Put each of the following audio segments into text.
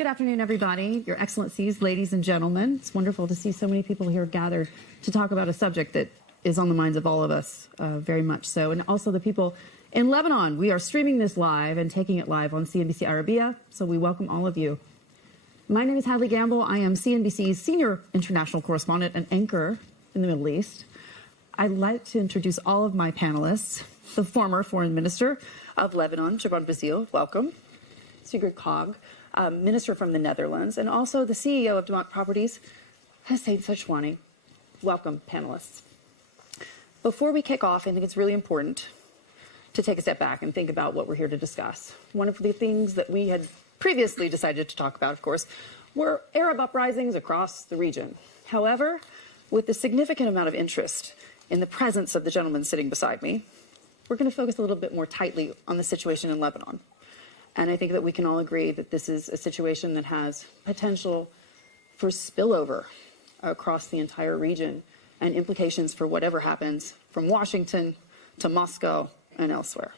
Good afternoon, everybody. Your Excellencies, ladies and gentlemen. It's wonderful to see so many people here gathered to talk about a subject that is on the minds of all of us, very much so. And also the people in Lebanon. We are streaming this live and taking it live on CNBC Arabia, so we welcome all of you. My name is Hadley Gamble. I am CNBC's senior international correspondent and anchor in the Middle East. I'd like to introduce all of my panelists. The former foreign minister of Lebanon, Gebran Bassil, welcome. Sigrid Kaag, minister from the Netherlands, and also the CEO of Damac Properties, Hussain Sajwani. Welcome, panelists. Before we kick off, I think it's really important to take a step back and think about what we're here to discuss. One of the things that we had previously decided to talk about, of course, were Arab uprisings across the region. However, with the significant amount of interest in the presence of the gentleman sitting beside me, we're going to focus a little bit more tightly on the situation in Lebanon. And I think that we can all agree that this is a situation that has potential for spillover across the entire region and implications for whatever happens from Washington to Moscow and elsewhere.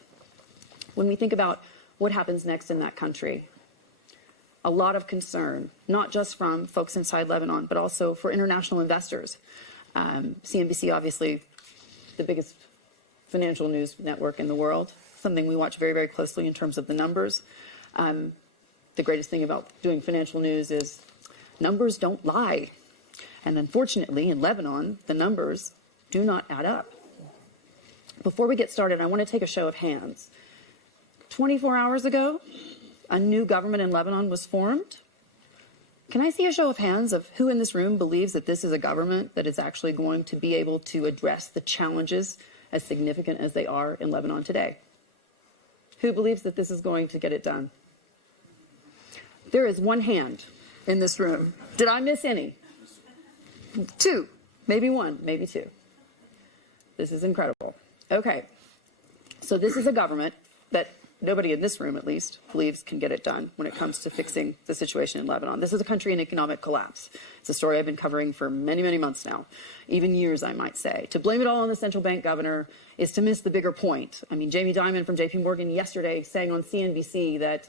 When we think about what happens next in that country, a lot of concern, not just from folks inside Lebanon, but also for international investors. CNBC, obviously, the biggest financial news network in the world, something we watch very, very closely in terms of the numbers. The greatest thing about doing financial news is numbers don't lie. And unfortunately, in Lebanon, the numbers do not add up. Before we get started, I want to take a show of hands. 24 hours ago, a new government in Lebanon was formed. Can I see a show of hands of who in this room believes that this is a government that is actually going to be able to address the challenges as significant as they are in Lebanon today? Who believes that this is going to get it done? There is one hand in this room. Did I miss any? Two, maybe one, maybe two. This is incredible. Okay, so this is a government that nobody in this room, at least, believes can get it done when it comes to fixing the situation in Lebanon. This is a country in economic collapse. It's a story I've been covering for many, many months now, even years, I might say. To blame it all on the central bank governor is to miss the bigger point. I mean, Jamie Dimon from JP Morgan yesterday saying on CNBC that,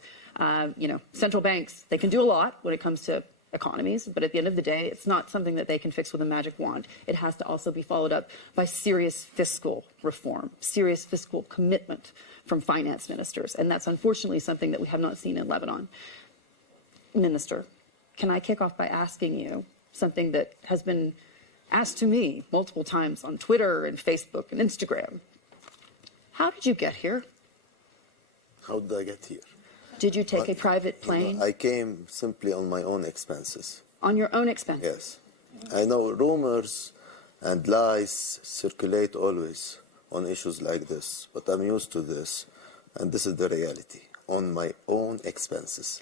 central banks, they can do a lot when it comes to economies, but at the end of the day, it's not something that they can fix with a magic wand. It has to also be followed up by serious fiscal reform, serious fiscal commitment from finance ministers. And that's unfortunately something that we have not seen in Lebanon. Minister, can I kick off by asking you something that has been asked to me multiple times on Twitter and Facebook and Instagram? How did you get here? How did I get here? Did you take a private plane? I came simply on my own expenses. On your own expenses? Yes. I know rumors and lies circulate always on issues like this, but I'm used to this, and this is the reality. On my own expenses.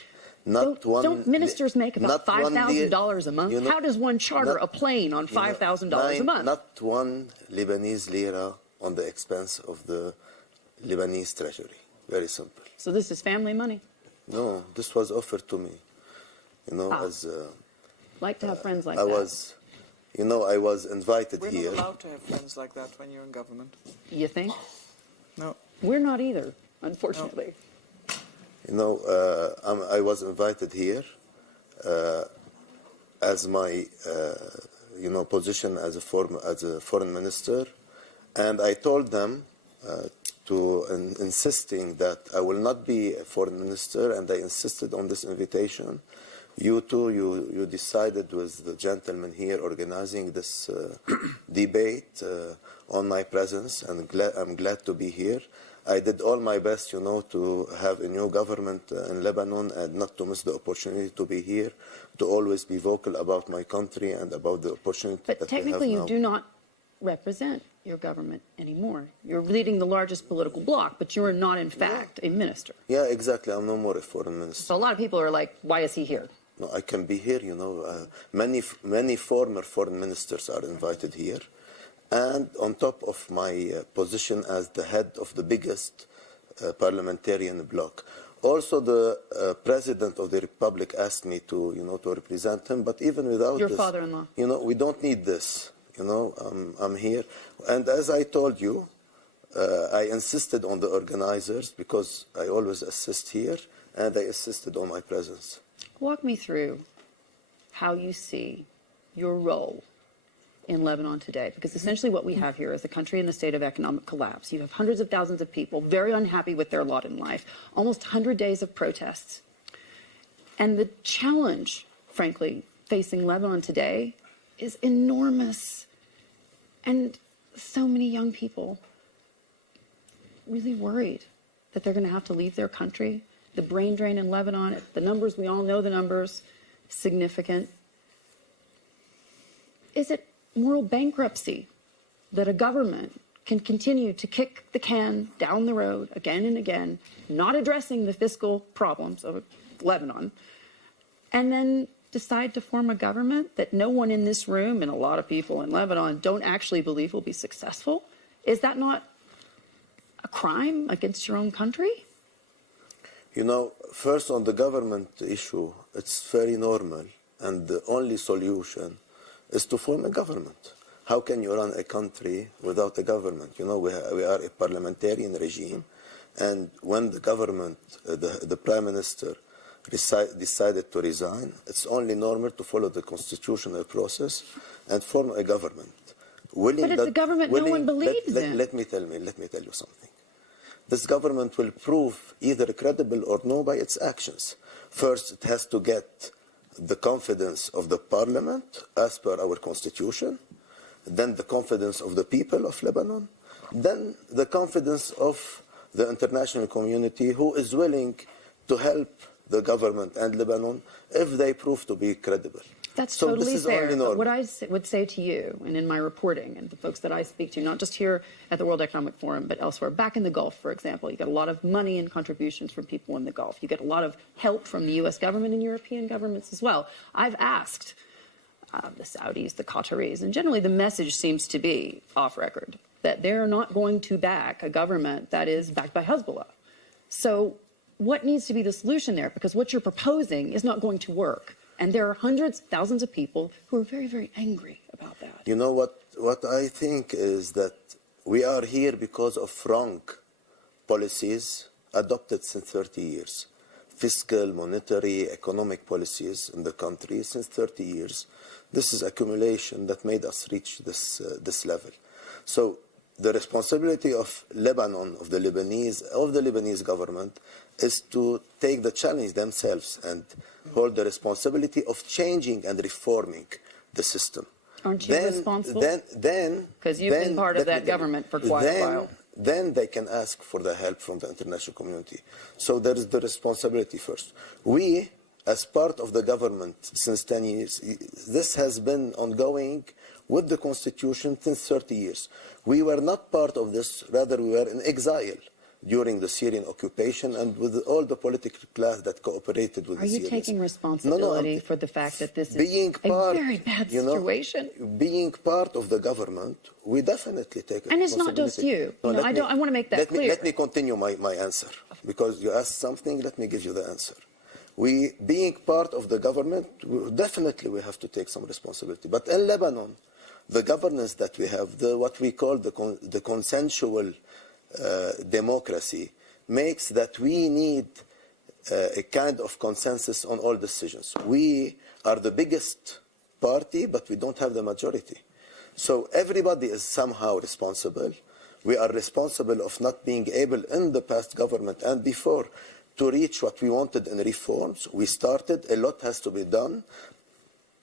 Don't ministers make about $5,000 a month? How does one charter a plane on $5,000 a month? Not one Lebanese lira on the expense of the Lebanese treasury. Very simple. So this is family money? No, this was offered to me. As like to have friends like I that. I was invited We're here. not allowed to have friends like that when you're in government. You think? No. We're not either, unfortunately. No. I was invited here as my, position as a foreign minister, and I told them insisting that I will not be a foreign minister, and I insisted on this invitation. You too, you decided with the gentleman here organizing this debate on my presence, and I'm glad to be here. I did all my best, to have a new government in Lebanon and not to miss the opportunity to be here, to always be vocal about my country and about the opportunity that we have now. But technically you do not represent your government anymore. You're leading the largest political bloc, but you are not, in fact, a minister. Yeah, exactly. I'm no more a foreign minister. So a lot of people are like, why is he here? No, I can be here, many former foreign ministers are invited here. And on top of my position as the head of the biggest parliamentarian bloc. Also, the president of the republic asked me to represent him, but even without your this, father-in-law, we don't need this. I'm here. And as I told you, I insisted on the organizers because I always assist here, and I insisted on my presence. Walk me through how you see your role in Lebanon today, because essentially what we have here is a country in a state of economic collapse. You have hundreds of thousands of people very unhappy with their lot in life, almost 100 days of protests. And the challenge, frankly, facing Lebanon today is enormous. And so many young people really worried that they're going to have to leave their country. The brain drain in Lebanon, the numbers, we all know the numbers, significant. Is it moral bankruptcy that a government can continue to kick the can down the road again and again, not addressing the fiscal problems of Lebanon, and then decide to form a government that no one in this room and a lot of people in Lebanon don't actually believe will be successful? Is that not a crime against your own country? You know, first on the government issue, it's very normal, and the only solution is to form a government. How can you run a country without a government? You know, we are a parliamentarian regime, and when the government, the prime minister, decided to resign, it's only normal to follow the constitutional process and form a government. But it's a government no one believes in. Let me tell you something. This government will prove either credible or no by its actions. First, it has to get the confidence of the parliament as per our constitution, then the confidence of the people of Lebanon, then the confidence of the international community who is willing to help the government and Lebanon if they prove to be credible. That's so totally this is fair. only But normal. what I would say to you, and in my reporting, and the folks that I speak to, not just here at the World Economic Forum, but elsewhere, back in the Gulf, for example, you get a lot of money and contributions from people in the Gulf. You get a lot of help from the U.S. government and European governments as well. I've asked the Saudis, the Qataris, and generally the message seems to be, off record, that they're not going to back a government that is backed by Hezbollah. So what needs to be the solution there? Because what you're proposing is not going to work. And there are hundreds, thousands of people who are very, very angry about that. You know what I think is that we are here because of wrong policies adopted since 30 years. Fiscal, monetary, economic policies in the country since 30 years. This is accumulation that made us reach this level. So the responsibility of Lebanon, of the Lebanese government, is to take the challenge themselves and hold the responsibility of changing and reforming the system. Aren't you responsible? Because you've been part of that government for quite a while. Then they can ask for the help from the international community. So there is the responsibility first. We, as part of the government since 10 years, this has been ongoing with the constitution since 30 years. We were not part of this, rather we were in exile during the Syrian occupation and with all the political class that cooperated with the Syrians. Are you taking responsibility for the fact that this is a very bad situation? Being part of the government, we definitely take responsibility. And it's not just you. I want to make that clear. Let me continue my answer, because you asked something, let me give you the answer. Being part of the government, definitely we have to take some responsibility. But in Lebanon, the governance that we have, what we call the consensual democracy, makes that we need a kind of consensus on all decisions. We are the biggest party, but we don't have the majority. So everybody is somehow responsible. We are responsible of not being able in the past government and before to reach what we wanted in reforms. We started, a lot has to be done.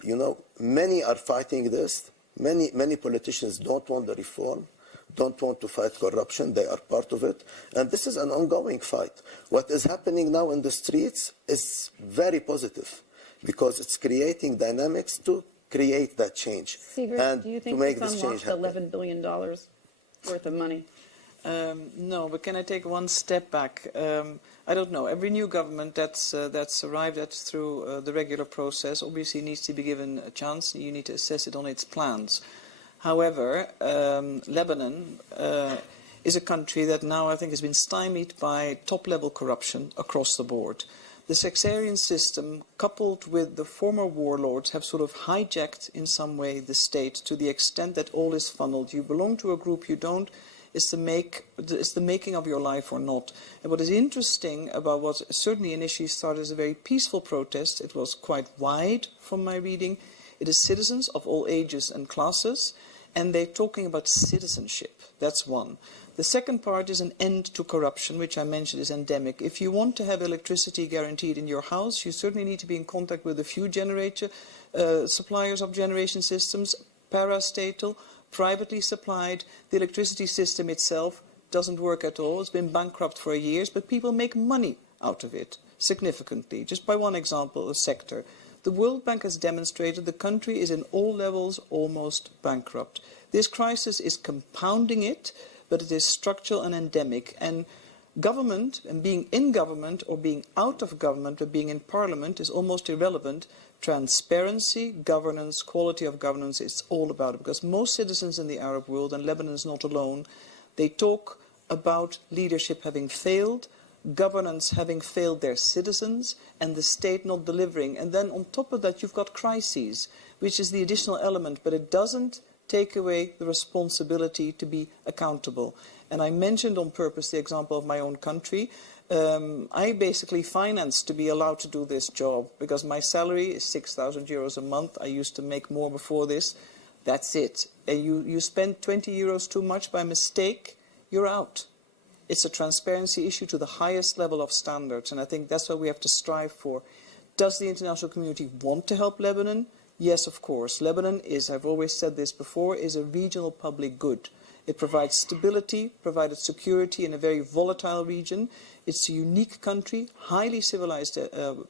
You know, many are fighting this. Many politicians don't want the reform, don't want to fight corruption. They are part of it. And this is an ongoing fight. What is happening now in the streets is very positive because it's creating dynamics to create that change. Sigrid, and do you think to make this this change unlocked happen. $11 billion worth of money? No, but can I take one step back? I don't know. Every new government that's arrived at through the regular process obviously needs to be given a chance. You need to assess it on its plans. However, Lebanon is a country that now I think has been stymied by top-level corruption across the board. The sectarian system, coupled with the former warlords, have sort of hijacked in some way the state to the extent that all is funneled. You belong to a group, you don't, It's the making of your life or not. And what is interesting about what certainly initially started as a very peaceful protest, it was quite wide from my reading. It is citizens of all ages and classes, and they're talking about citizenship. That's one. The second part is an end to corruption, which I mentioned is endemic. If you want to have electricity guaranteed in your house, you certainly need to be in contact with a few suppliers of generation systems, parastatal, privately supplied. The electricity system itself doesn't work at all. It's been bankrupt for years, but people make money out of it significantly. Just by one example, a sector. The World Bank has demonstrated the country is in all levels almost bankrupt. This crisis is compounding it, but it is structural and endemic. And government, and being in government or being out of government or being in parliament is almost irrelevant. Transparency, governance, quality of governance, it's all about it. Because most citizens in the Arab world, and Lebanon is not alone, they talk about leadership having failed, governance having failed their citizens, and the state not delivering. And then on top of that, you've got crises, which is the additional element, but it doesn't take away the responsibility to be accountable. And I mentioned on purpose the example of my own country. I basically financed to be allowed to do this job because my salary is 6,000 euros a month. I used to make more before this. That's it. And you spend 20 euros too much by mistake, you're out. It's a transparency issue to the highest level of standards, and I think that's what we have to strive for. Does the international community want to help Lebanon? Yes, of course. Lebanon is, I've always said this before, is a regional public good. It provides stability, provided security in a very volatile region. It's a unique country, highly civilized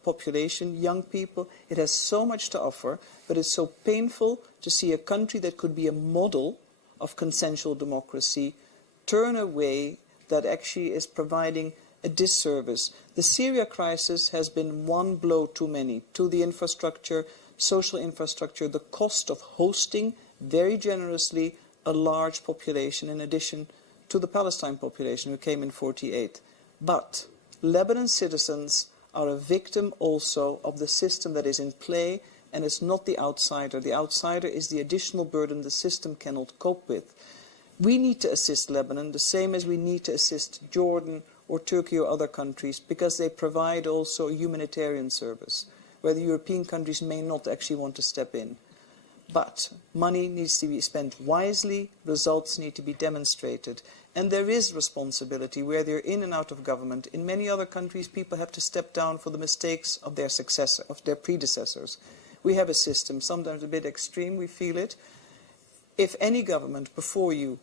population, young people. It has so much to offer, but it's so painful to see a country that could be a model of consensual democracy turn away that actually is providing a disservice. The Syria crisis has been one blow too many to the infrastructure, social infrastructure, the cost of hosting very generously a large population in addition to the Palestine population who came in 48. But Lebanon citizens are a victim also of the system that is in play, and it's not the outsider. The outsider is the additional burden the system cannot cope with. We need to assist Lebanon the same as we need to assist Jordan or Turkey or other countries because they provide also a humanitarian service where the European countries may not actually want to step in. But money needs to be spent wisely, results need to be demonstrated. And there is responsibility where they're in and out of government. In many other countries, people have to step down for the mistakes of their predecessors. We have a system, sometimes a bit extreme, we feel it. If any government before you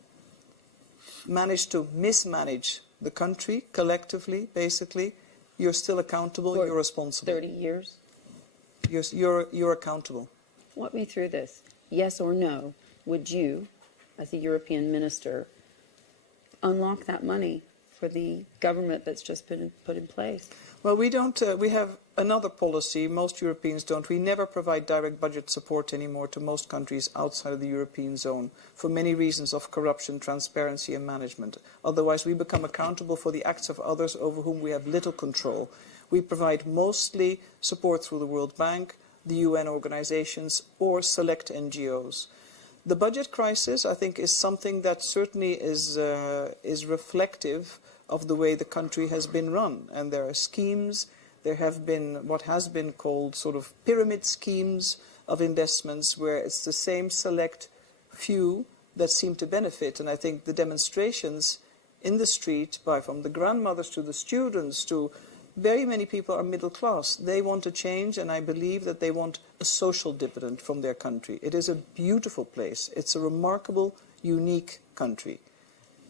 managed to mismanage the country collectively, basically, you're still accountable, you're responsible. 30 years? You're accountable. Walk me through this. Yes or no, would you, as a European minister, unlock that money for the government that's just been put in place? Well, we don't. We have another policy. Most Europeans don't. We never provide direct budget support anymore to most countries outside of the European zone for many reasons of corruption, transparency and management. Otherwise, we become accountable for the acts of others over whom we have little control. We provide mostly support through the World Bank, the UN organizations or select NGOs. The budget crisis, I think, is something that certainly is reflective of the way the country has been run. And there are schemes, there have been what has been called sort of pyramid schemes of investments where it's the same select few that seem to benefit. And I think the demonstrations in the street, from the grandmothers to the students to very many people are middle class. They want a change, and I believe that they want a social dividend from their country. It is a beautiful place. It's a remarkable, unique country.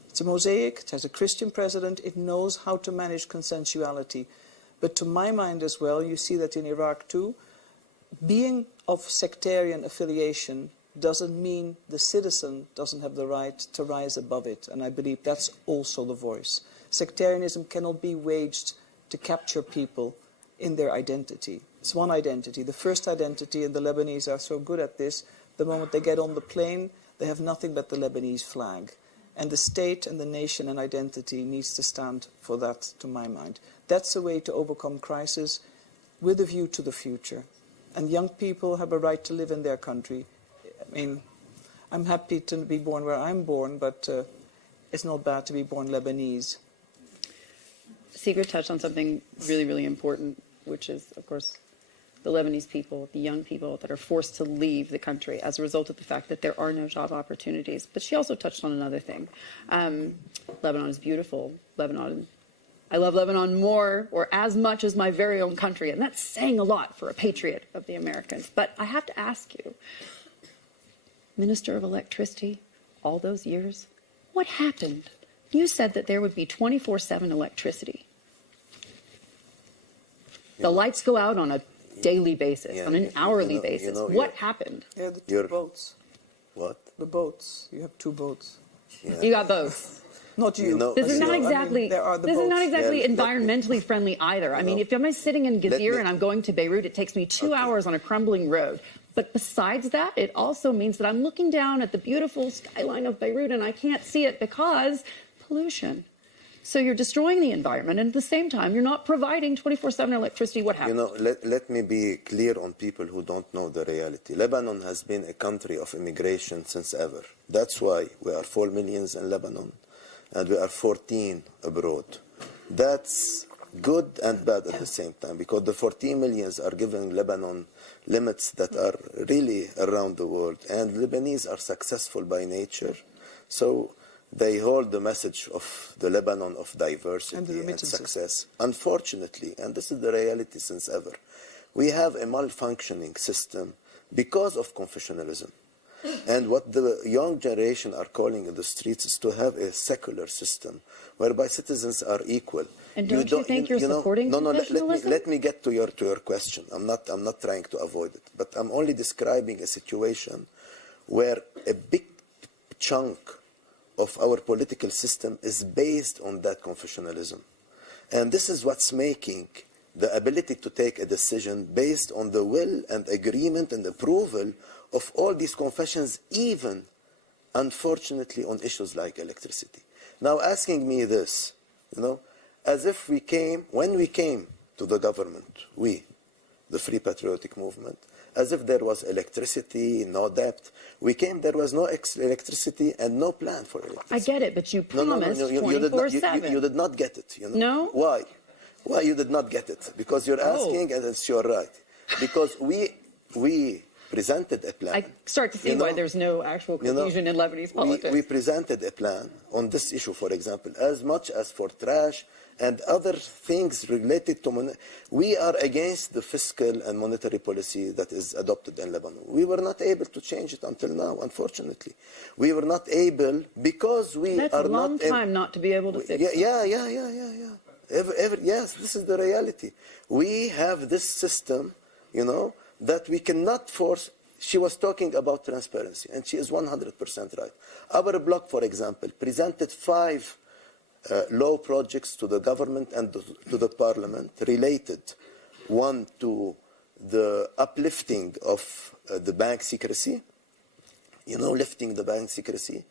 It's a mosaic. It has a Christian president. It knows how to manage consensuality. But to my mind as well, you see that in Iraq too, being of sectarian affiliation doesn't mean the citizen doesn't have the right to rise above it. And I believe that's also the voice. Sectarianism cannot be waged to capture people in their identity. It's one identity. The first identity, and the Lebanese are so good at this, the moment they get on the plane, they have nothing but the Lebanese flag. And the state and the nation and identity needs to stand for that, to my mind. That's the way to overcome crisis with a view to the future. And young people have a right to live in their country. I mean, I'm happy to be born where I'm born, but it's not bad to be born Lebanese. Sigrid touched on something really, really important, which is, of course, the Lebanese people, the young people that are forced to leave the country as a result of the fact that there are no job opportunities. But she also touched on another thing. Lebanon is beautiful. I love Lebanon more or as much as my very own country, and that's saying a lot for a patriot of the Americans. But I have to ask you, Minister of Electricity, all those years, what happened? You said that there would be 24/7 electricity. The lights go out on a daily basis, on an hourly basis. What happened? Yeah, the two boats. What? The boats. You have two boats. Yeah. You got both. Not you. This is not exactly. I mean, there are the this is boats. not exactly environmentally friendly either. I mean, if I'm sitting in Gazir and I'm going to Beirut, it takes me 2 hours on a crumbling road. But besides that, it also means that I'm looking down at the beautiful skyline of Beirut and I can't see it because pollution. So you're destroying the environment, and at the same time, you're not providing 24/7 electricity. What happens? Let me be clear on people who don't know the reality. Lebanon has been a country of immigration since ever. That's why we are 4 million in Lebanon, and we are 14 abroad. That's good and bad at the same time, because the 14 millions are giving Lebanon limits that are really around the world, and Lebanese are successful by nature. So they hold the message of the Lebanon of diversity and success. Unfortunately, and this is the reality since ever, we have a malfunctioning system because of confessionalism. And what the young generation are calling in the streets is to have a secular system whereby citizens are equal. And don't you think you're supporting confessionalism? Let me get to your question. I'm not trying to avoid it, but I'm only describing a situation where a big chunk of our political system is based on that confessionalism. And this is what's making the ability to take a decision based on the will and agreement and approval of all these confessions, even, unfortunately, on issues like electricity. Now, asking me this, as if when we came to the government, the Free Patriotic Movement, as if there was electricity, no debt. We came, there was no electricity and no plan for electricity. I get it, but you promised 24/7. You did not get it. No? Why? Why you did not get it? Because you're asking, and it's your right. Because we presented a plan. I start to see why there's no actual confusion in Lebanese politics. We presented a plan on this issue, for example, as much as for trash and other things related to money. We are against the fiscal and monetary policy that is adopted in Lebanon. We were not able to change it until now, unfortunately. We were not able because we That's are a long not time not to be able to fix it. Yes, this is the reality. We have this system, that we cannot force. She was talking about transparency, and she is 100% right. Our bloc, for example, presented 5 law projects to the government and to the parliament related, one to the uplifting of the bank secrecy, lifting the bank secrecy,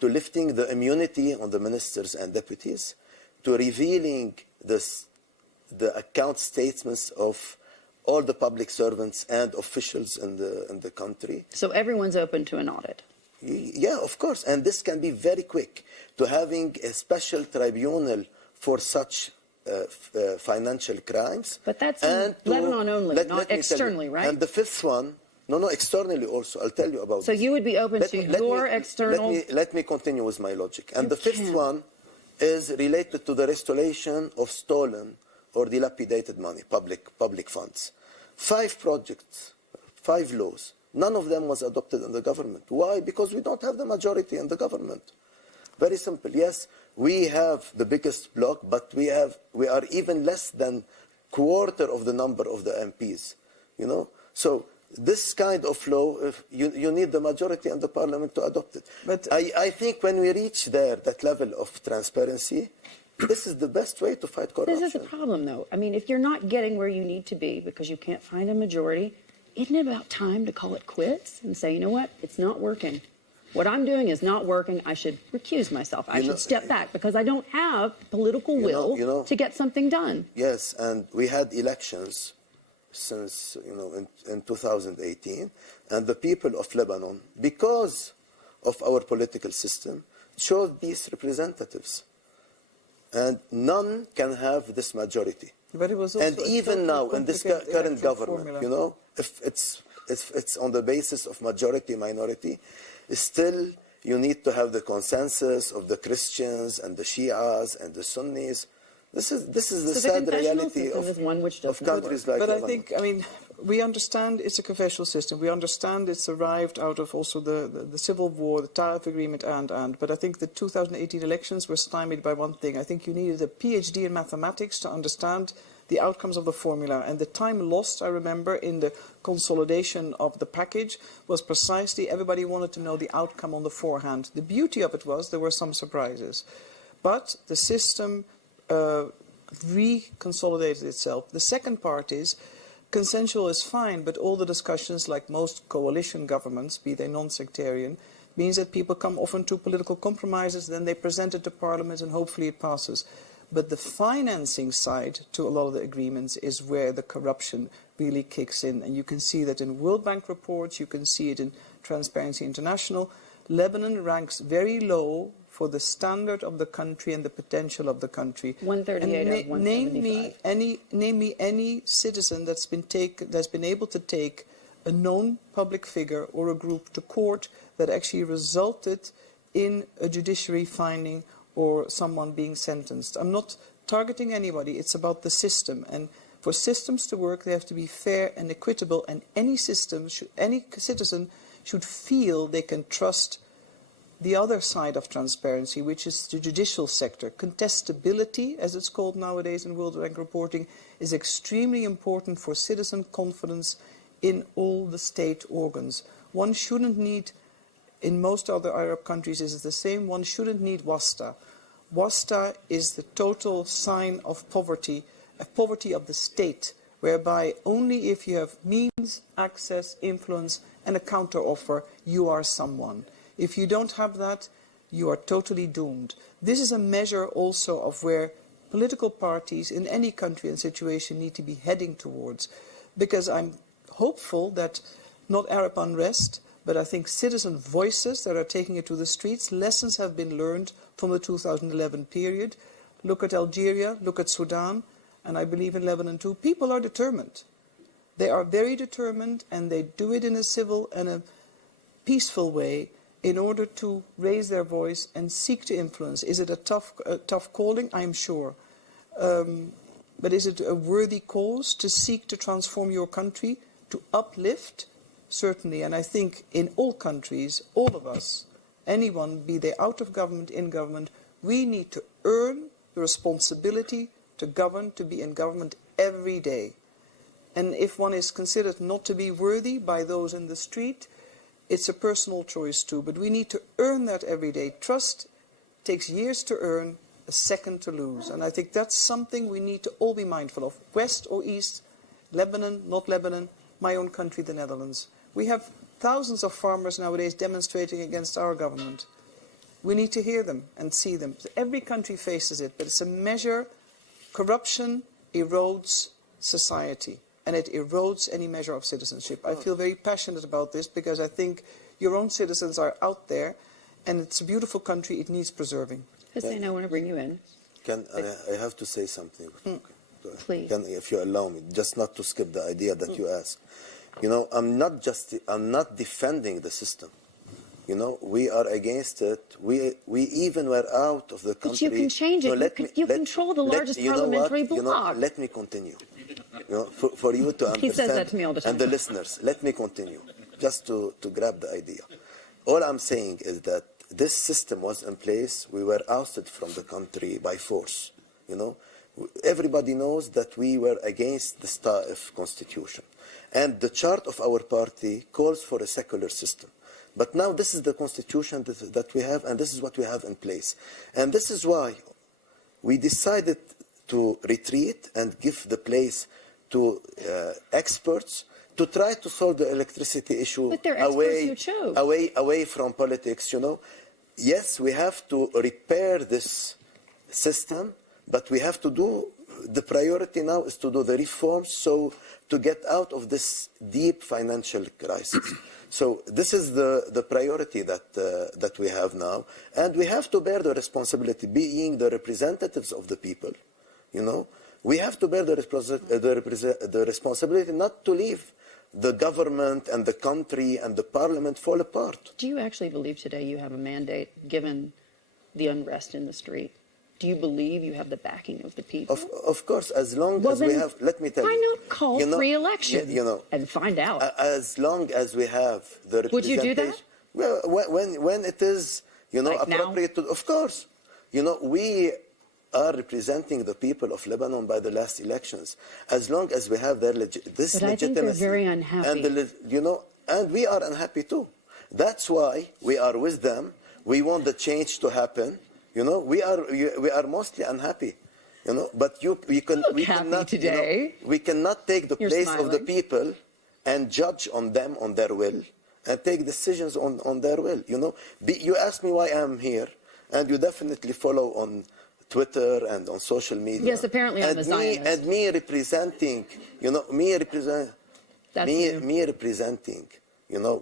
to lifting the immunity on the ministers and deputies, to revealing the account statements of all the public servants and officials in the country. So everyone's open to an audit. Yeah, of course. And this can be very quick, to having a special tribunal for such financial crimes. But that's in Lebanon only, not externally, right? And the 5th one, externally also. I'll tell you about So you would be open to your external... Let me continue with my logic. And the 5th one is related to the restoration of stolen or dilapidated money, public funds. 5 projects, 5 laws. None of them was adopted in the government. Why? Because we don't have the majority in the government. Very simple. Yes, we have the biggest bloc, but we are even less than quarter of the number of the MPs. So this kind of law, you need the majority in the parliament to adopt it. But I think when we reach that level of transparency, this is the best way to fight corruption. This is the problem, though. I mean, if you're not getting where you need to be because you can't find a majority, isn't it about time to call it quits and say, you know what, it's not working. What I'm doing is not working. I should recuse myself. I should step back because I don't have political will to get something done. Yes, and we had elections since, in 2018, and the people of Lebanon, because of our political system, chose these representatives. And none can have this majority. But it was also And even now, in this current electoral government, formula. you know, if it's on the basis of majority-minority, still you need to have the consensus of the Christians and the Shias and the Sunnis. This is the sad reality of countries like But I Lebanon. think, I mean, we understand it's a confessional system. We understand it's arrived out of also the civil war, the tariff agreement, but I think the 2018 elections were stymied by one thing. I think you needed a PhD in mathematics to understand the outcomes of the formula. And the time lost, I remember, in the consolidation of the package was precisely everybody wanted to know the outcome on the forehand. The beauty of it was there were some surprises. But the system reconsolidated itself. The second part is consensual is fine, but all the discussions, like most coalition governments, be they non-sectarian, means that people come often to political compromises, then they present it to Parliament and hopefully it passes. But the financing side to a lot of the agreements is where the corruption really kicks in. And you can see that in World Bank reports, you can see it in Transparency International. Lebanon ranks very low for the standard of the country and the potential of the country. 138 out of 175. Name me any citizen that's been able to take a known public figure or a group to court that actually resulted in a judiciary finding or someone being sentenced. I'm not targeting anybody. It's about the system. And for systems to work, they have to be fair and equitable. And any citizen should feel they can trust the other side of transparency, which is the judicial sector. Contestability, as it's called nowadays in World Bank reporting, is extremely important for citizen confidence in all the state organs. One shouldn't need, in most other Arab countries is the same, one shouldn't need wasta. Wasta is the total sign of poverty of the state, whereby only if you have means, access, influence, and a counter-offer, you are someone. If you don't have that, you are totally doomed. This is a measure also of where political parties in any country and situation need to be heading towards. Because I'm hopeful that not Arab unrest, but I think citizen voices that are taking it to the streets, lessons have been learned from the 2011 period. Look at Algeria, look at Sudan, and I believe in Lebanon too. People are determined. They are very determined, and they do it in a civil and a peaceful way in order to raise their voice and seek to influence. Is it a tough calling? I'm sure. But is it a worthy cause to seek to transform your country, to uplift? Certainly. And I think in all countries, all of us, anyone, be they out of government, in government, we need to earn the responsibility to govern, to be in government every day. And if one is considered not to be worthy by those in the street, it's a personal choice too, but we need to earn that every day. Trust takes years to earn, a second to lose. And I think that's something we need to all be mindful of. West or East, Lebanon, not Lebanon, my own country, the Netherlands. We have thousands of farmers nowadays demonstrating against our government. We need to hear them and see them. Every country faces it, but it's a measure. Corruption erodes society. And it erodes any measure of citizenship. I feel very passionate about this because I think your own citizens are out there, and it's a beautiful country. It needs preserving. Hussain, I want to bring you in. I have to say something. Please. If you allow me, just not to skip the idea that you asked. You know, I'm not defending the system. You know, we are against it. We even were out of the country. But you can change it. You control the largest parliamentary bloc. Let me continue. You know, for you to understand. He says that to me all the time. And the listeners, let me continue, just to grab the idea. All I'm saying is that this system was in place. We were ousted from the country by force. You know, everybody knows that we were against the Taif constitution. And the chart of our party calls for a secular system. But now this is the constitution that we have, and this is what we have in place. And this is why we decided to retreat and give the place to experts to try to solve the electricity issue away from politics, you know. Yes, we have to repair this system, but we have to do the priority now is to do the reforms, so to get out of this deep financial crisis. So this is the priority that we have now, and we have to bear the responsibility, being the representatives of the people. You know, we have to bear the responsibility not to leave the government and the country and the parliament fall apart. Do you actually believe today you have a mandate, given the unrest in the street? Do you believe you have the backing of the people? Of course, as long as we have, let me tell you. Why not call free elections and find out? As long as we have the representation. Would you do that? Well, when it is, like appropriate to, of course. We are representing the people of Lebanon by the last elections. As long as we have this legitimacy. I think they're very unhappy. And we are unhappy too. That's why we are with them. We want the change to happen. We are mostly unhappy. But we cannot today. We cannot take the You're place smiling. of the people and judge on them on their will and take decisions on their will. You asked me why I'm here, and you definitely follow on Twitter and on social media. Yes, apparently I'm a Zionist. And me representing,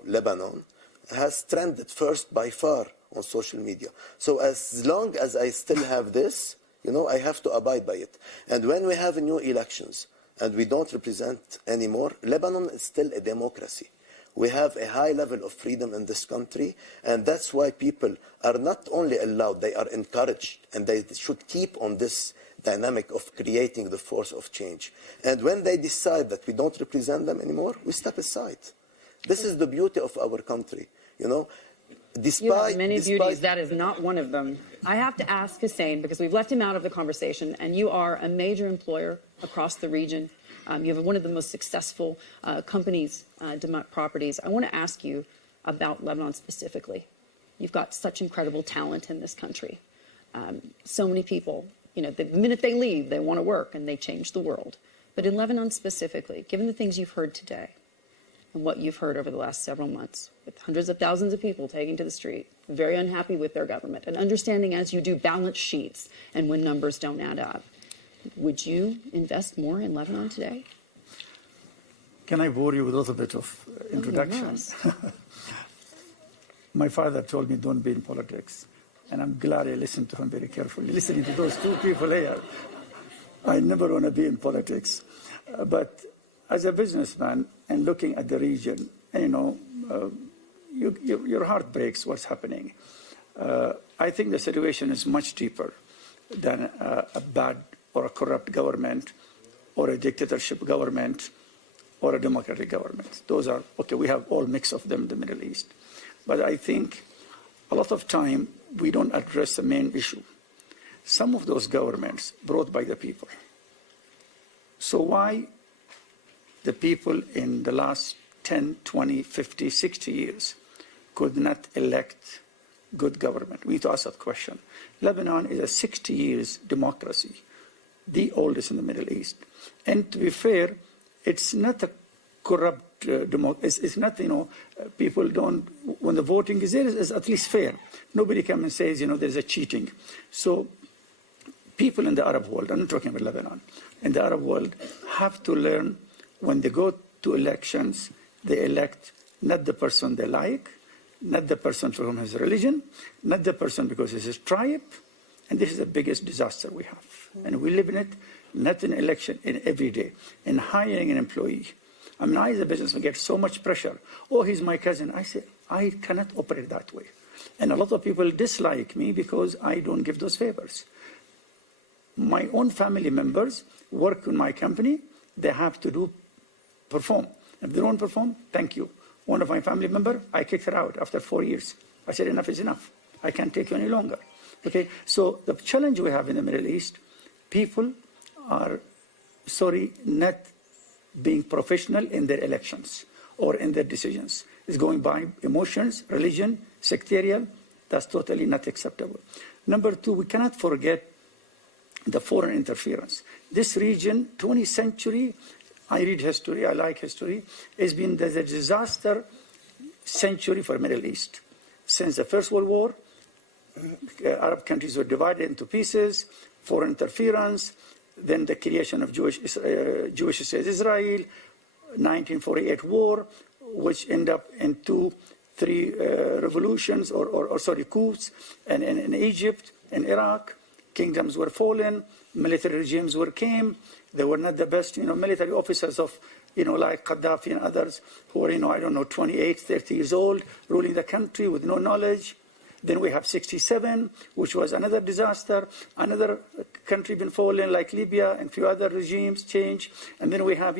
Lebanon has trended first by far on social media. So as long as I still have this, I have to abide by it. And when we have new elections and we don't represent anymore, Lebanon is still a democracy. We have a high level of freedom in this country, and that's why people are not only allowed, they are encouraged, and they should keep on this dynamic of creating the force of change. And when they decide that we don't represent them anymore, we step aside. This is the beauty of our country, You have many beauties. That is not one of them. I have to ask Hussain, because we've left him out of the conversation, and you are a major employer across the region. You have one of the most successful companies, Damac Properties. I want to ask you about Lebanon specifically. You've got such incredible talent in this country. So many people, the minute they leave, they want to work and they change the world. But in Lebanon specifically, given the things you've heard today, and what you've heard over the last several months, with hundreds of thousands of people taking to the street, very unhappy with their government, and understanding as you do balance sheets and when numbers don't add up, would you invest more in Lebanon today? Can I bore you with a little bit of introduction? My father told me, don't be in politics. And I'm glad I listened to him very carefully. Listening to those two people here, I never want to be in politics. But as a businessman and looking at the region, your heart breaks what's happening. I think the situation is much deeper than a bad or a corrupt government or a dictatorship government or a democratic government. Those are, we have all mix of them in the Middle East. But I think a lot of time we don't address the main issue. Some of those governments brought by the people. So why the people in the last 10, 20, 50, 60 years could not elect good government? We need to ask that question. Lebanon is a 60 years democracy, the oldest in the Middle East. And to be fair, it's not a corrupt democracy. It's not, people don't, when the voting is there, it's at least fair. Nobody comes and says, there's a cheating. So people in the Arab world, I'm not talking about Lebanon, in the Arab world have to learn when they go to elections, they elect not the person they like, not the person from his religion, not the person because it's his tribe. And this is the biggest disaster we have. And we live in it, not in election, in every day, in hiring an employee. I mean, I as a businessman get so much pressure. Oh, he's my cousin. I say, I cannot operate that way. And a lot of people dislike me because I don't give those favors. My own family members work in my company. They have to perform. If they don't perform, thank you. One of my family members, I kicked her out after 4 years. I said, enough is enough. I can't take you any longer. Okay, so the challenge we have in the Middle East, people are, not being professional in their elections or in their decisions. It's going by emotions, religion, sectarian. That's totally not acceptable. Number two, we cannot forget the foreign interference. This region, 20th century, I read history, I like history, has been the disaster century for the Middle East. Since the First World War, Arab countries were divided into pieces, foreign interference, then the creation of Jewish State Israel, 1948 war, which ended up in three revolutions, coups, and in Egypt and Iraq, kingdoms were fallen, military regimes came. They were not the best, military officers of, like Gaddafi and others who were, 28, 30 years old, ruling the country with no knowledge. Then we have 67, which was another disaster. Another country been fallen, like Libya, and a few other regimes change. And then we have,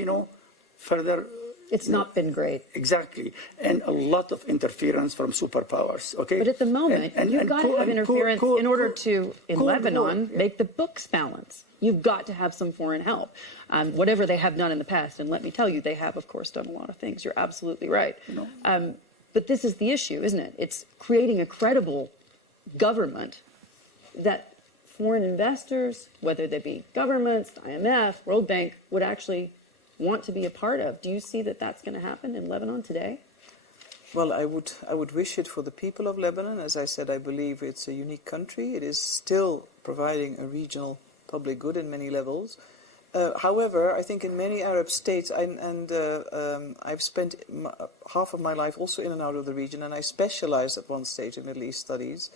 further... It's not been great. Exactly. And a lot of interference from superpowers, okay? But at the moment, you've got to have interference in order to, in Lebanon, make the books balance. You've got to have some foreign help, whatever they have done in the past. And let me tell you, they have, of course, done a lot of things. You're absolutely right. But this is the issue, isn't it? It's creating a credible government that foreign investors, whether they be governments, IMF, World Bank, would actually want to be a part of. Do you see that that's going to happen in Lebanon today? Well, I would wish it for the people of Lebanon. As I said, I believe it's a unique country. It is still providing a regional public good in many levels. However, I think in many Arab states, I've spent half of my life also in and out of the region, and I specialized at one stage in Middle East studies.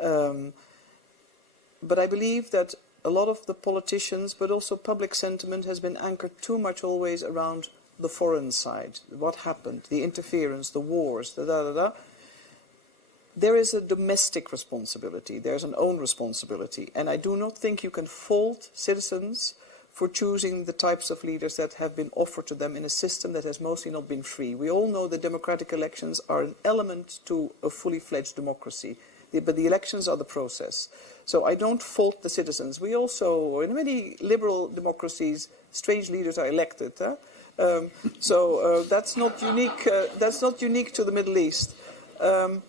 But I believe that a lot of the politicians, but also public sentiment, has been anchored too much always around the foreign side. What happened, the interference, the wars, There is a domestic responsibility. There's an own responsibility. And I do not think you can fault citizens for choosing the types of leaders that have been offered to them in a system that has mostly not been free. We all know that democratic elections are an element to a fully fledged democracy. But the elections are the process. So I don't fault the citizens. We also, in many liberal democracies, strange leaders are elected. That's not unique. That's not unique to the Middle East. But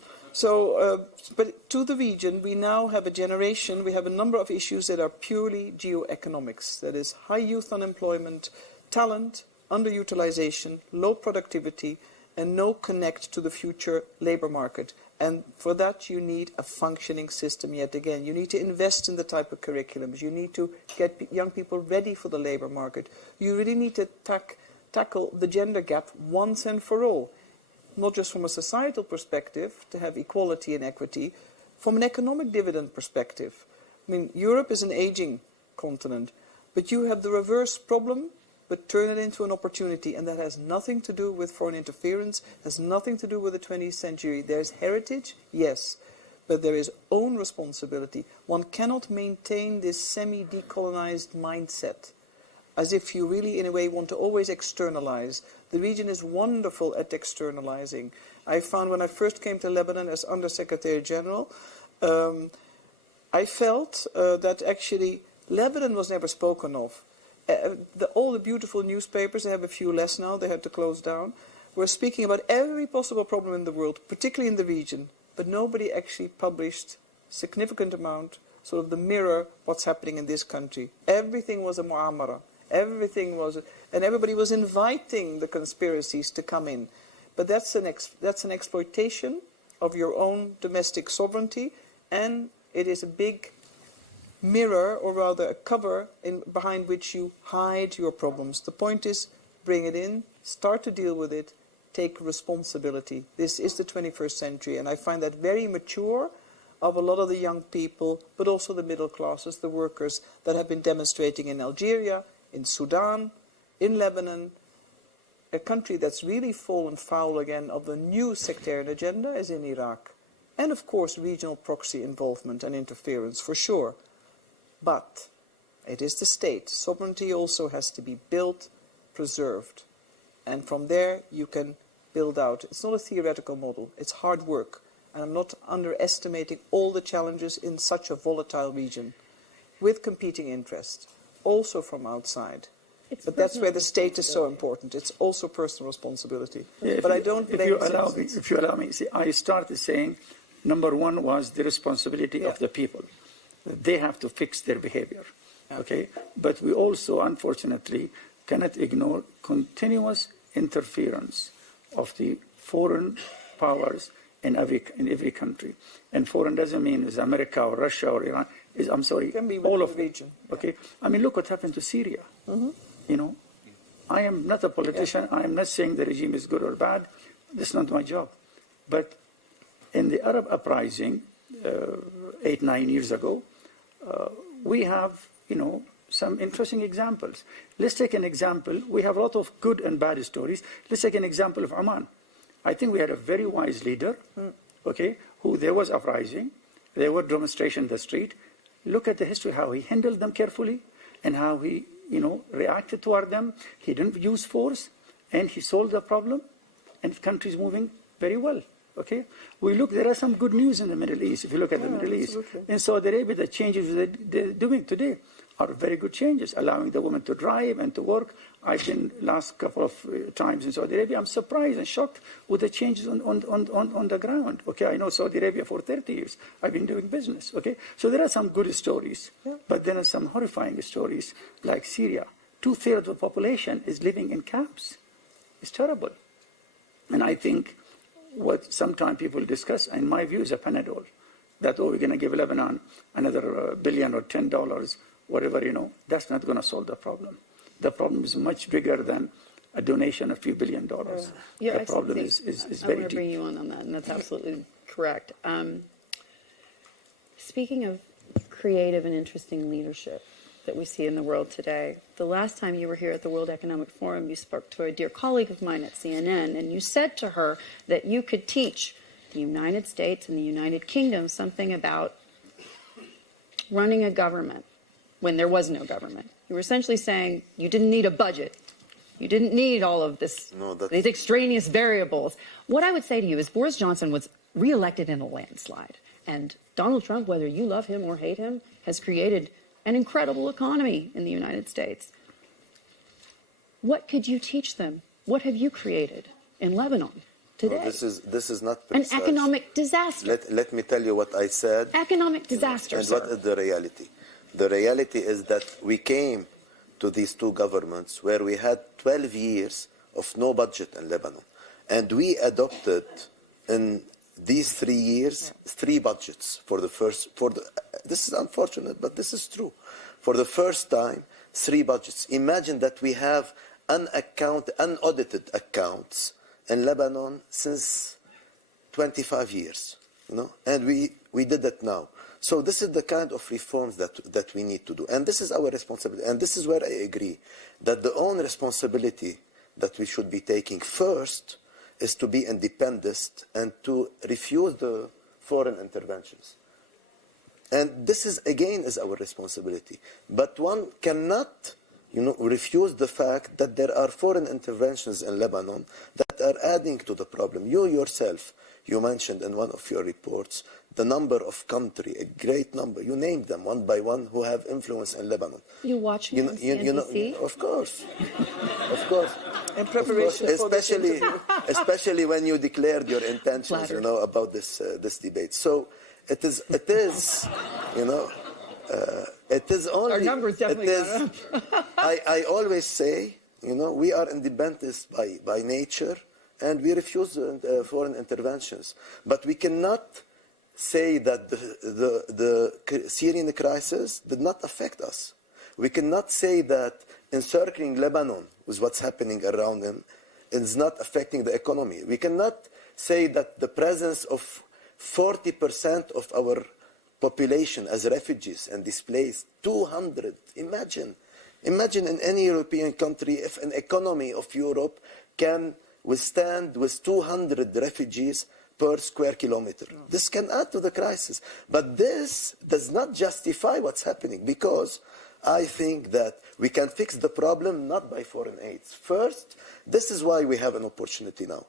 to the region, we now have a generation. We have a number of issues that are purely geoeconomics. That is high youth unemployment, talent, underutilization, low productivity, and no connect to the future labor market. And for that, you need a functioning system yet again. You need to invest in the type of curriculums. You need to get young people ready for the labor market. You really need to tackle the gender gap once and for all, not just from a societal perspective, to have equality and equity, from an economic dividend perspective. I mean, Europe is an aging continent, but you have the reverse problem, but turn it into an opportunity, and that has nothing to do with foreign interference, has nothing to do with the 20th century. There's heritage, yes, but there is own responsibility. One cannot maintain this semi-decolonized mindset as if you really, in a way, want to always externalize. The region is wonderful at externalizing. I found when I first came to Lebanon as Undersecretary General, I felt that actually Lebanon was never spoken of. All the beautiful newspapers, they have a few less now, they had to close down, were speaking about every possible problem in the world, particularly in the region, but nobody actually published significant amount, sort of the mirror, what's happening in this country. Everything was a mu'amara. Everything was, and everybody was inviting the conspiracies to come in. But that's an exploitation of your own domestic sovereignty, and it is a big mirror, or rather a cover, behind which you hide your problems. The point is, bring it in, start to deal with it, take responsibility. This is the 21st century, and I find that very mature of a lot of the young people, but also the middle classes, the workers that have been demonstrating in Algeria, in Sudan, in Lebanon. A country that's really fallen foul again of the new sectarian agenda is in Iraq. And of course regional proxy involvement and interference, for sure. But it is the state. Sovereignty also has to be built, preserved. And from there you can build out. It's not a theoretical model, it's hard work. And I'm not underestimating all the challenges in such a volatile region with competing interests, also from outside. But that's where the state is so important. It's also personal responsibility. Yeah, but I don't blame if you allow me, see, I started saying, number one was the responsibility of the people. They have to fix their behavior, okay? But we also, unfortunately, cannot ignore continuous interference of the foreign powers in every country. And foreign doesn't mean it's America or Russia or Iran. I'm sorry, Can be all within of the region. Okay, I mean, look what happened to Syria. You know, I am not a politician. I am not saying the regime is good or bad. That's not my job. But in the Arab uprising, 8-9 years ago, we have, you know, some interesting examples. Let's take an example. We have a lot of good and bad stories. Let's take an example of Oman. I think we had a very wise leader, okay, who there was uprising, there were demonstrations in the street. Look at the history, how he handled them carefully and how he, you know, reacted toward them. He didn't use force and he solved the problem and the country is moving very well. Okay, there are some good news in the Middle East. If you look at the Middle East, in Saudi Arabia, the changes they're doing today are very good changes, allowing the women to drive and to work. I've been last couple of times in Saudi Arabia. I'm surprised and shocked with the changes on the ground. Okay, I know Saudi Arabia for 30 years. I've been doing business. Okay, so there are some good stories, but there are some horrifying stories like Syria. 2/3 of the population is living in camps. It's terrible, and I think what sometimes people discuss, in my view, is a Panadol. That, we're going to give Lebanon another $1 billion or $10, whatever, you know. That's not going to solve the problem. The problem is much bigger than a donation of a few $1 billion. Yeah, the problem is very deep. I want to bring you on that, and that's absolutely correct. Speaking of creative and interesting leadership that we see in the world today, the last time you were here at the World Economic Forum, you spoke to a dear colleague of mine at CNN, and you said to her that you could teach the United States and the United Kingdom something about running a government when there was no government. You were essentially saying you didn't need a budget. You didn't need all of this, these extraneous variables. What I would say to you is Boris Johnson was reelected in a landslide, and Donald Trump, whether you love him or hate him, has created an incredible economy in the United States. What could you teach them? What have you created in Lebanon today? No, this is not an economic disaster. Let me tell you what I said. Economic disaster, and sir. what is the reality? The reality is that we came to these two governments where we had 12 years of no budget in Lebanon. And we adopted in these 3 years, 3 budgets this is unfortunate, but this is true. For the first time, 3 budgets. Imagine that we have unaudited accounts in Lebanon since 25 years, you know, and we did it now. So this is the kind of reforms that we need to do. And this is our responsibility. And this is where I agree that the own responsibility that we should be taking first is to be independent and to refuse the foreign interventions. And this is, again, is our responsibility. But one cannot, you know, refuse the fact that there are foreign interventions in Lebanon that are adding to the problem. You yourself, you mentioned in one of your reports the number of countries, a great number. You named them one by one who have influence in Lebanon. You watch me on CNBC? Of course. Of course. In preparation for this interview. Especially when you declared your intentions, Flattered. you know, about this debate. So it is, you know, it is only. Our numbers definitely gone up. I always say, you know, we are independentists by nature, and we refuse foreign interventions. But we cannot say that the Syrian crisis did not affect us. We cannot say that encircling Lebanon with what's happening around them is not affecting the economy. We cannot say that the presence of 40% of our population as refugees and displaced, 200, imagine in any European country if an economy of Europe can withstand with 200 refugees per square kilometer. This can add to the crisis. But this does not justify what's happening, because I think that we can fix the problem not by foreign aid. First, this is why we have an opportunity now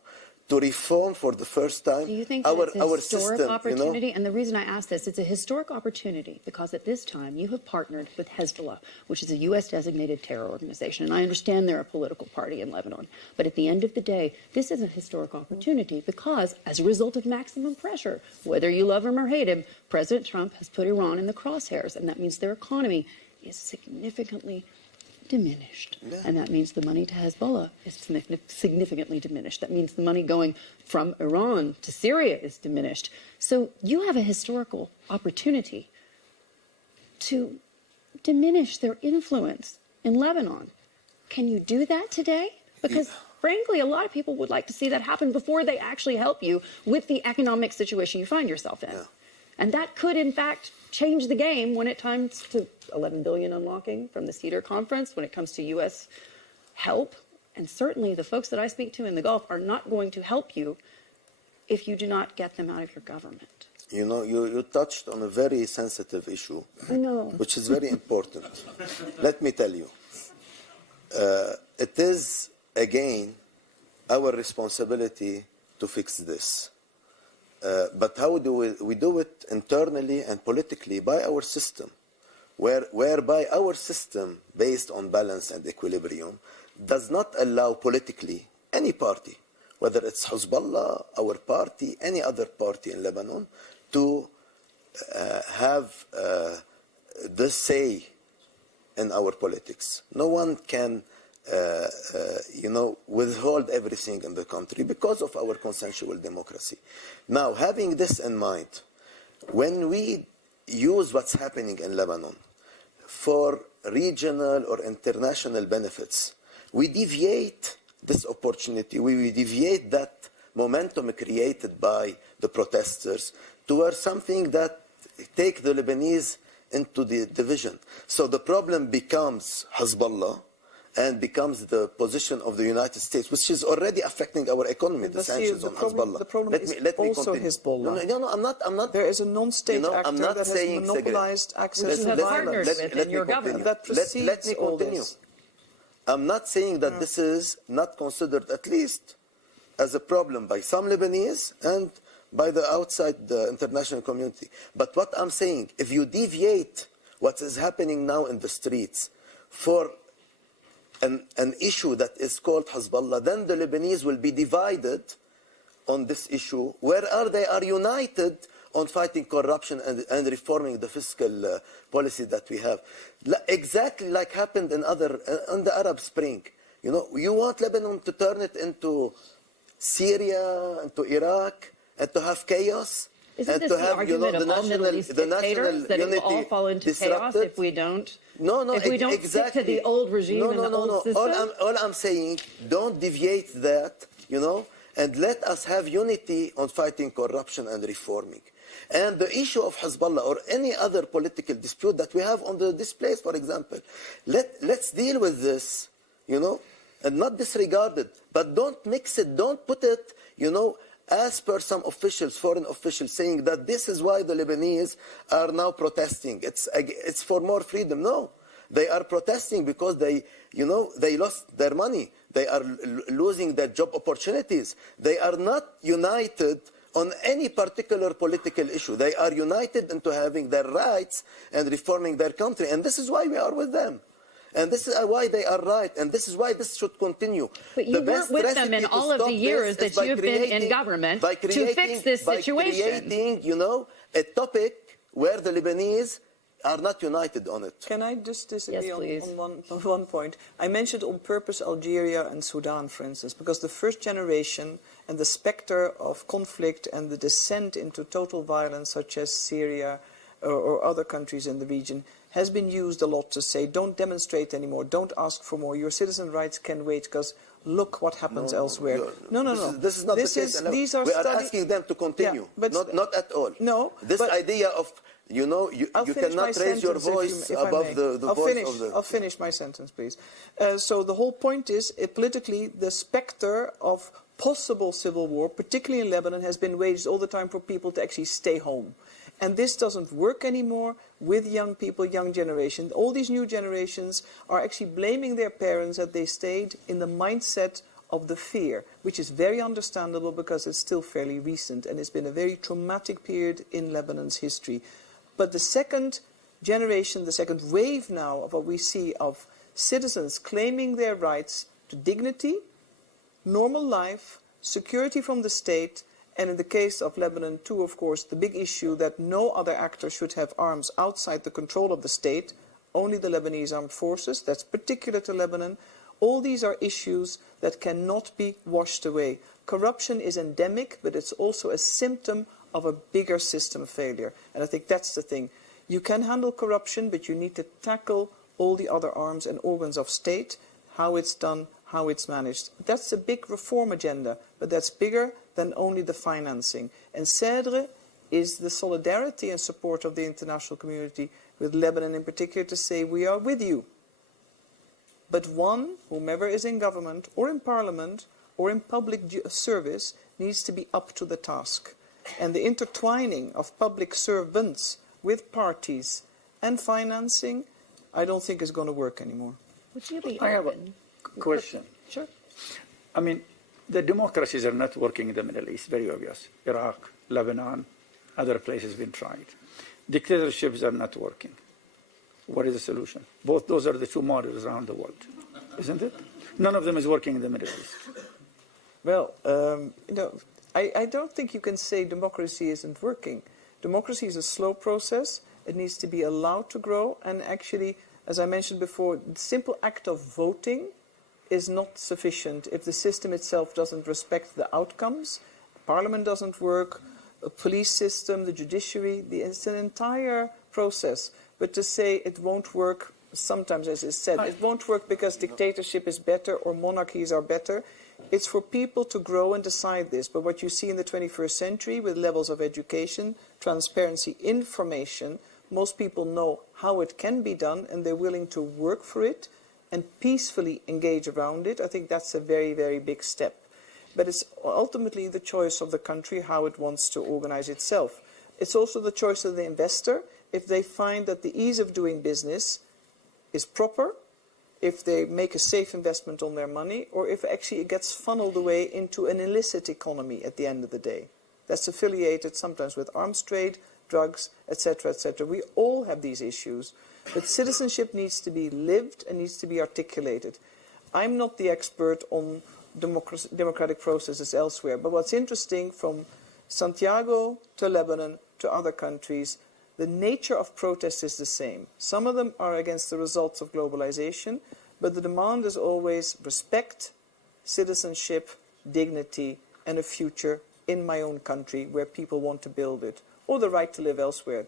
to reform for the first time Do you think our it's a historic system. opportunity? You know? And the reason I ask this, it's a historic opportunity because at this time you have partnered with Hezbollah, which is a U.S. designated terror organization. And I understand they're a political party in Lebanon. But at the end of the day, this is a historic opportunity because as a result of maximum pressure, whether you love him or hate him, President Trump has put Iran in the crosshairs. And that means their economy is significantly diminished. Yeah. And that means the money to Hezbollah is significantly diminished. That means the money going from Iran to Syria is diminished. So you have a historical opportunity to diminish their influence in Lebanon. Can you do that today? Because frankly, a lot of people would like to see that happen before they actually help you with the economic situation you find yourself in. Yeah. And that could, in fact, change the game when it comes to $11 billion unlocking from the Cedar Conference, when it comes to U.S. help. And certainly the folks that I speak to in the Gulf are not going to help you if you do not get them out of your government. You know, you touched on a very sensitive issue, I know. which is very important. Let me tell you, it is, again, our responsibility to fix this. But how do we do it internally and politically? By our system, whereby our system, based on balance and equilibrium, does not allow politically any party, whether it's Hezbollah, our party, any other party in Lebanon, to have the say in our politics. No one can, withhold everything in the country because of our consensual democracy. Now, having this in mind, when we use what's happening in Lebanon for regional or international benefits, we deviate this opportunity, we deviate that momentum created by the protesters towards something that take the Lebanese into the division. So the problem becomes Hezbollah and becomes the position of the United States, which is already affecting our economy, the sanctions on Hezbollah. The problem is also Hezbollah. No, I'm not. There is a non-state actor that has monopolized access to violence. Let me continue. I'm not saying that this is not considered, at least, as a problem by some Lebanese and by the outside the international community. But what I'm saying, if you deviate what is happening now in the streets for an issue that is called Hezbollah, then the Lebanese will be divided on this issue, where they are united on fighting corruption and reforming the fiscal policy that we have. Exactly like happened in the Arab Spring. You know, you want Lebanon to turn it into Syria, into Iraq, and to have chaos? Isn't and this to the have, argument of all Middle East dictators, that it will all fall into chaos if we don't? If we don't stick to the old regime and the old system? All I'm saying, don't deviate that, and let us have unity on fighting corruption and reforming. And the issue of Hezbollah or any other political dispute that we have on this place, for example, let's deal with this, and not disregard it. But don't mix it, don't put it, as per some officials, foreign officials, saying that this is why the Lebanese are now protesting. It's for more freedom. No, they are protesting because they lost their money. They are losing their job opportunities. They are not united on any particular political issue. They are united into having their rights and reforming their country. And this is why we are with them. And this is why they are right. And this is why this should continue. But you weren't with them in all of the years that you've been in government to fix this situation. By creating, a topic where the Lebanese are not united on it. Can I just disagree yes, on one point? I mentioned on purpose Algeria and Sudan, for instance, because the first generation and the specter of conflict and the descent into total violence, such as Syria or other countries in the region, has been used a lot to say, don't demonstrate anymore, don't ask for more, your citizen rights can wait, because look what happens elsewhere. No. This is not the case. These are we are asking them to continue, yeah, but not at all. No. This idea of, you cannot raise your voice above the voice of the... I'll finish my sentence, please. So the whole point is, politically, the specter of possible civil war, particularly in Lebanon, has been waged all the time for people to actually stay home. And this doesn't work anymore with young people, young generation. All these new generations are actually blaming their parents that they stayed in the mindset of the fear, which is very understandable because it's still fairly recent and it's been a very traumatic period in Lebanon's history. But the second generation, the second wave now of what we see of citizens claiming their rights to dignity, normal life, security from the state, and in the case of Lebanon too, of course, the big issue that no other actor should have arms outside the control of the state, only the Lebanese armed forces, that's particular to Lebanon. All these are issues that cannot be washed away. Corruption is endemic, but it's also a symptom of a bigger system failure. And I think that's the thing. You can handle corruption, but you need to tackle all the other arms and organs of state, how it's done, how it's managed. That's a big reform agenda, but that's bigger than only the financing. And CEDRE is the solidarity and support of the international community, with Lebanon in particular, to say we are with you. But one, whomever is in government or in parliament or in public service, needs to be up to the task. And the intertwining of public servants with parties and financing, I don't think is going to work anymore. Would you be I have a open? question. Sure. I mean, the democracies are not working in the Middle East, very obvious. Iraq, Lebanon, other places been tried. Dictatorships are not working. What is the solution? Both those are the two models around the world, isn't it? None of them is working in the Middle East. Well, I don't think you can say democracy isn't working. Democracy is a slow process. It needs to be allowed to grow. And actually, as I mentioned before, the simple act of voting is not sufficient if the system itself doesn't respect the outcomes. Parliament doesn't work, a police system, the judiciary, it's an entire process. But to say it won't work, sometimes, as is said, it won't work because dictatorship is better or monarchies are better. It's for people to grow and decide this. But what you see in the 21st century with levels of education, transparency, information, most people know how it can be done and they're willing to work for it and peacefully engage around it. I think that's a very, very big step. But it's ultimately the choice of the country how it wants to organize itself. It's also the choice of the investor. If they find that the ease of doing business is proper, if they make a safe investment on their money, or if actually it gets funneled away into an illicit economy at the end of the day. That's affiliated sometimes with arms trade, drugs, etc., etc. We all have these issues. But citizenship needs to be lived and needs to be articulated. I'm not the expert on democratic processes elsewhere, but what's interesting from Santiago to Lebanon to other countries, the nature of protest is the same. Some of them are against the results of globalization, but the demand is always respect, citizenship, dignity, and a future in my own country where people want to build it, or the right to live elsewhere.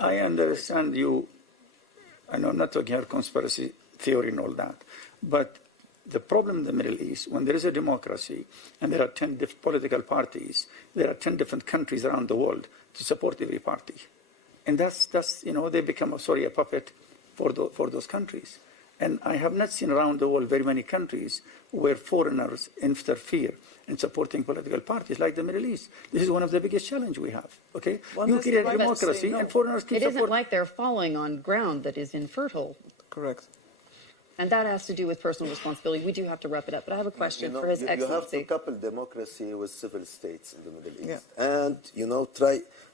I understand you. I know I'm not talking about conspiracy theory and all that, but the problem in the Middle East, when there is a democracy and there are 10 political parties, there are 10 different countries around the world to support every party. And that's they become a puppet for those countries. And I have not seen around the world very many countries where foreigners interfere in supporting political parties like the Middle East. This is one of the biggest challenges we have. Okay, you create a democracy and foreigners can support. It isn't like they're falling on ground that is infertile. Correct. And that has to do with personal responsibility. We do have to wrap it up, but I have a question for His Excellency. You have to couple democracy with civil states in the Middle East. Yeah. And,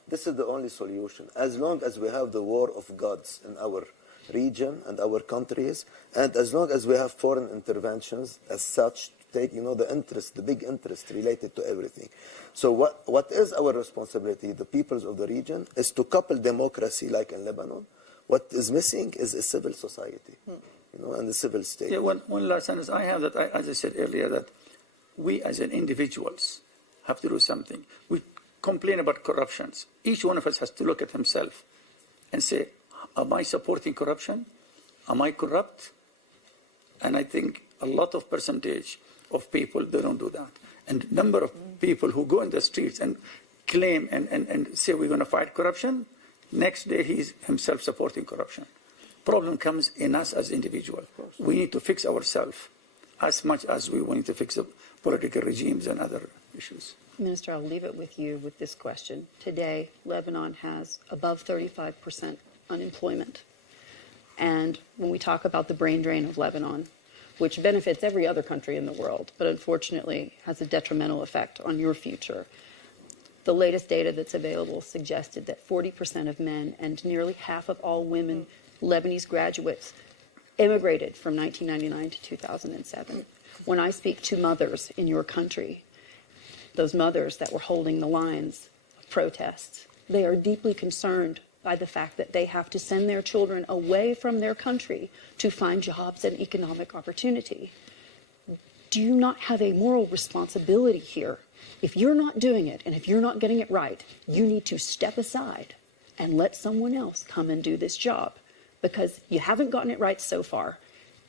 this is the only solution. As long as we have the war of gods in our region and our countries, and as long as we have foreign interventions as such, take, the big interest related to everything. So what is our responsibility, the peoples of the region, is to couple democracy like in Lebanon. What is missing is a civil society. And the civil state. Yeah, one last sentence I have as I said earlier, that we as an individuals have to do something. We complain about corruptions. Each one of us has to look at himself and say, am I supporting corruption? Am I corrupt? And I think a lot of percentage of people, they don't do that. And number of people who go in the streets and claim and say we're going to fight corruption, next day he's himself supporting corruption. Problem comes in us as individuals. We need to fix ourselves as much as we need to fix the political regimes and other issues. Minister, I'll leave it with you with this question. Today, Lebanon has above 35% unemployment. And when we talk about the brain drain of Lebanon, which benefits every other country in the world, but unfortunately has a detrimental effect on your future, the latest data that's available suggested that 40% of men and nearly half of all women Lebanese graduates immigrated from 1999 to 2007. When I speak to mothers in your country, those mothers that were holding the lines of protests, they are deeply concerned by the fact that they have to send their children away from their country to find jobs and economic opportunity. Do you not have a moral responsibility here? If you're not doing it and if you're not getting it right, you need to step aside and let someone else come and do this job, because you haven't gotten it right so far.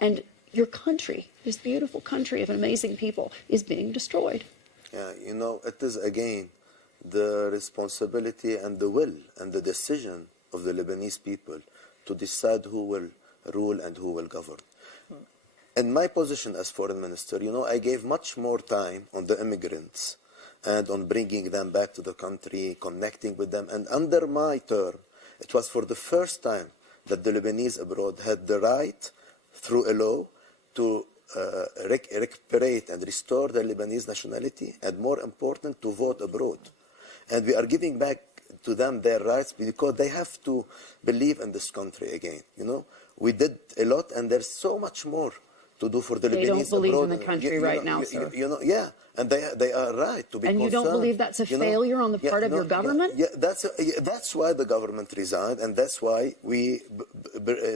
And your country, this beautiful country of amazing people, is being destroyed. Yeah, you know, it is again the responsibility and the will and the decision of the Lebanese people to decide who will rule and who will govern. In my position as foreign minister, you know, I gave much more time on the immigrants and on bringing them back to the country, connecting with them. And under my term, it was for the first time that the Lebanese abroad had the right, through a law, to recuperate and restore their Lebanese nationality, and more important, to vote abroad. And we are giving back to them their rights because they have to believe in this country again. You know, we did a lot, and there's so much more to do for the Lebanese abroad. They don't believe in the country right now, sir. You know, yeah, and they are right to be concerned. And you don't believe that's a failure on the part of your government? Yeah, that's why the government resigned, and that's why we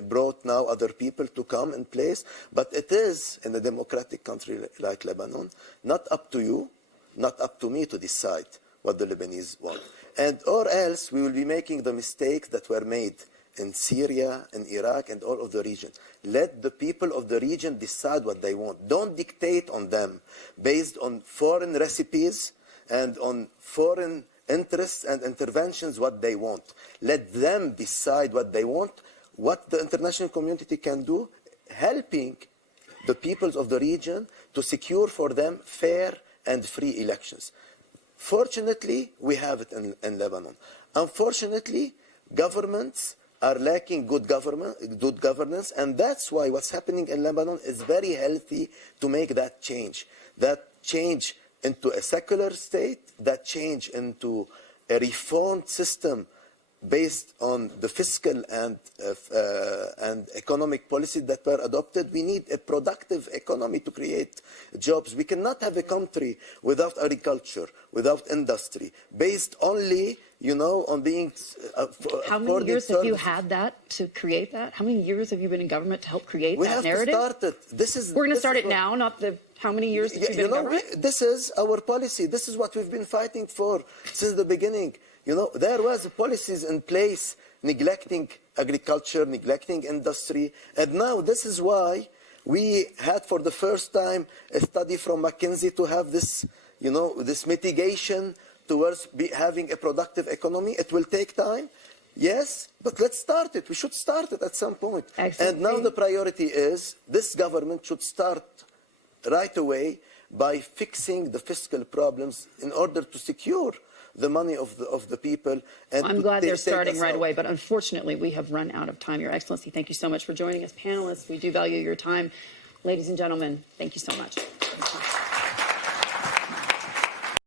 brought now other people to come in place. But it is, in a democratic country like Lebanon, not up to you, not up to me to decide what the Lebanese want. And or else we will be making the mistakes that were made in Syria, in Iraq, and all of the region. Let the people of the region decide what they want. Don't dictate on them based on foreign recipes and on foreign interests and interventions what they want. Let them decide what they want, what the international community can do, helping the peoples of the region to secure for them fair and free elections. Fortunately, we have it in Lebanon. Unfortunately, governments are lacking good governance, and that's why what's happening in Lebanon is very healthy to make that change into a secular state, that change into a reformed system based on the fiscal and economic policies that were adopted. We need a productive economy to create jobs. We cannot have a country without agriculture, without industry, based only, you know, on being... How many years have you had that to create that? How many years have you been in government to help create that narrative? We have to start it. We're going to start it now, not the... How many years have you been in government? This is our policy. This is what we've been fighting for since the beginning. You know, there was policies in place neglecting agriculture, neglecting industry, and now this is why we had for the first time a study from McKinsey to have this, you know, this mitigation towards having a productive economy. It will take time, yes, but let's start it. We should start it at some point. Excellent. And now the priority is this government should start right away by fixing the fiscal problems in order to secure the money of the people. And I'm glad they're starting right away, but unfortunately we have run out of time. Your Excellency, thank you so much for joining us. Panelists, we do value your time. Ladies and gentlemen, thank you so much.